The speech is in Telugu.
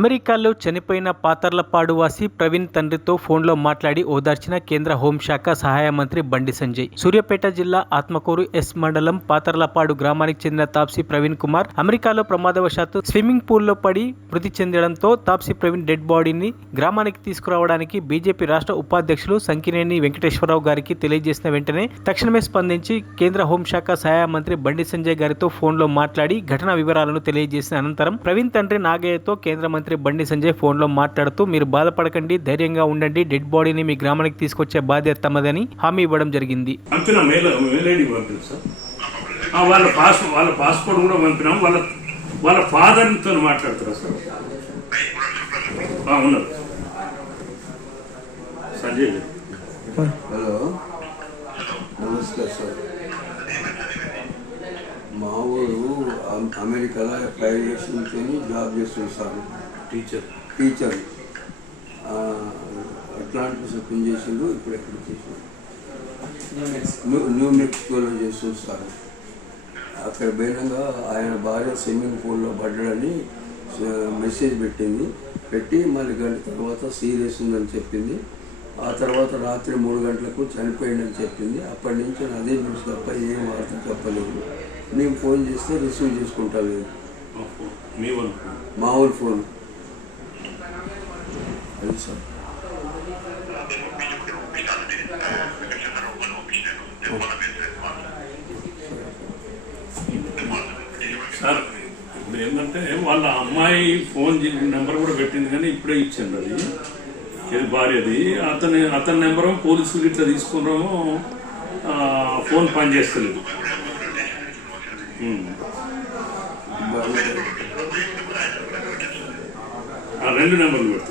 అమెరికాలో చనిపోయిన పాతర్లపాడు వాసి ప్రవీణ్ తండ్రితో ఫోన్లో మాట్లాడి ఓదార్చిన కేంద్ర హోంశాఖ సహాయ మంత్రి బండి సంజయ్. సూర్యాపేట జిల్లా ఆత్మకూరు ఎస్ మండలం పాతర్లపాడు గ్రామానికి చెందిన తాప్సీ ప్రవీణ్ కుమార్ అమెరికాలో ప్రమాదవశాత్తు స్విమ్మింగ్ పూల్లో పడి మృతి చెందడంతో తాప్సీ ప్రవీణ్ డెడ్ బాడీని గ్రామానికి తీసుకురావడానికి బీజేపీ రాష్ట్ర ఉపాధ్యక్షులు సంకినేని వెంకటేశ్వరరావు గారికి తెలియజేసిన వెంటనే తక్షణమే స్పందించి కేంద్ర హోంశాఖ సహాయ మంత్రి బండి సంజయ్ గారితో ఫోన్లో మాట్లాడి ఘటన వివరాలను తెలియజేసిన అనంతరం ప్రవీణ్ తండ్రి నాగయ్యతో కేంద్ర మంత్రి బండి సంజయ్ ఫోన్లో మాట్లాడుతూ మీరు బాధపడకండి ధైర్యంగా ఉండండి డెడ్ బాడీని మీ గ్రామానికి తీసుకొచ్చే బాధ్యత తమదని హామీ ఇవ్వడం జరిగింది. వాళ్ళ పాస్ వాళ్ళ పాస్పోర్ట్ కూడా పంపినాం. వాళ్ళ వాళ్ళ ఫాదర్తో మాట్లాడుతారా సార్. ఆ, ఉన్నారు. సంజయ్. హలో. నమస్కారం సార్. మా ఊరు అమ్- అమెరికాలో ఫైవ్ ఇయర్స్ నుంచి జాబ్ చేస్తుంది సార్. టీచర్. టీచర్. అట్లాంటి పని చేసిండు ఇప్పుడు ఎక్కడ చేసిండు న్యూ- మెక్సికోలో చేస్తుంది సార్ అక్కడ పోయినాక ఆయన భార్య స్విమ్మింగ్ పూల్లో పడ్డాడని మెసేజ్ పెట్టింది. పెట్టి మళ్ళీ గంట తర్వాత సీరియస్ ఉందని చెప్పింది. ఆ తర్వాత రాత్రి మూడు గంటలకు చనిపోయిందని చెప్పింది. అప్పటి నుంచి అదే న్యూస్ తప్ప ఏం వార్త చెప్పలేదు. నేను ఫోన్ చేస్తే రిసీవ్ చేసుకుంటా లేదు. మీ వాళ్ళు ఫోన్. మా సార్ ఇప్పుడు ఏంటంటే వాళ్ళ అమ్మాయి ఫోన్ నెంబర్ కూడా పెట్టింది కానీ ఇప్పుడే ఇచ్చిండు అది. ఇది భార్యది. అతని అతని నెంబర్ పోలీసులు ఇట్లా తీసుకున్నాము ఫోన్ పనిచేస్తలేదు. ఆ, రెండు నెంబర్లు పెడతాం